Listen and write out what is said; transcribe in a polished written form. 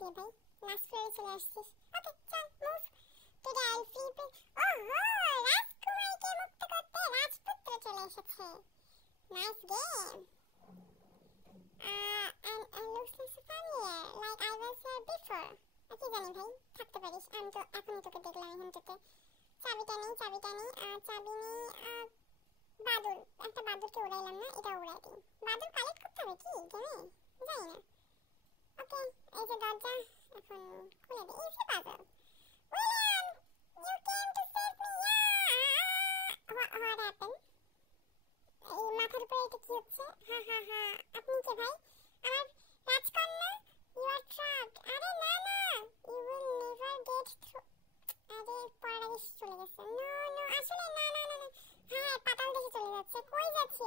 लिए भाई? Last floor चले আসছিস। ওকে চল মুভ। Today I flip. ওহো, রাজকুমারীকে মুক্ত করতে রাজপুত্র চলে এসেছে। Nice game. And looks so familiar, like I was here before. কি জানি ভাই, থাকতে পারিস। আমি তো এখনই তোকে দেখলাম এখানটাতে। চাবিটা নেই। চাবি নেই। বাদুর, একটা বাদুরকে উড়াইলাম না, এটা উড়াই দিই। বাদুর কালেক্ট করতে হবে কি গেমে? জানি না। ওকে, এই যে দরজা, এখন খুলে দে। Easy puzzle. William, you came to save me. What happened? এই মাথার উপরে এটা কি হচ্ছে? হা, আপনি কে ভাই? আমার রাজকন্যা? You are trapped. আরে না, you will never get through. আরে পারাদিস চলে গেছে। নো, আসলে না। হ্যাঁ, পাতাল দেখে চলে যাচ্ছে। কই যাচ্ছি